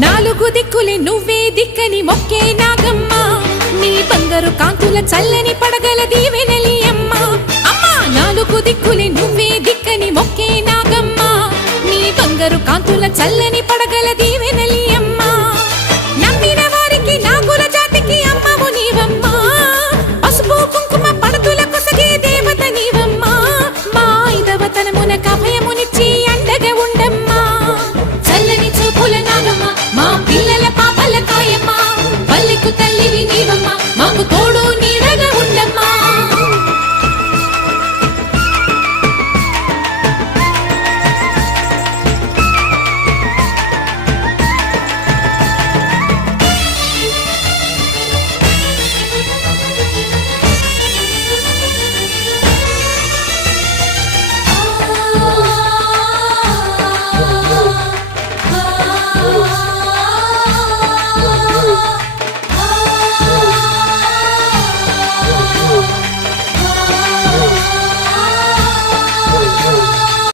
నాలుగు దిక్కులే నువ్వే దిక్కని మొక్కే నాగమ్మ నీ బంగారు కాంతుల చల్లని పడగల దీవెనలి అమ్మ అమ్మా నాలుగు దిక్కులే నువ్వే దిక్కని మొక్కే నాగమ్మ నీ బంగారు కాంతుల చల్లని పడగల దీవెనలి అమ్మ నమ్మిన వారికి నాగుల జాతికి అమ్మవు నీవమ్మ పసుపు కుంకుమ పడతుల కొసగే దేవత నీవమ్మ మా ఐదవతనమునకు అభయమునిచ్చి అండగా ఉండమ్మా చల్లని చూపుల నాగమ్మ మా పిల్ల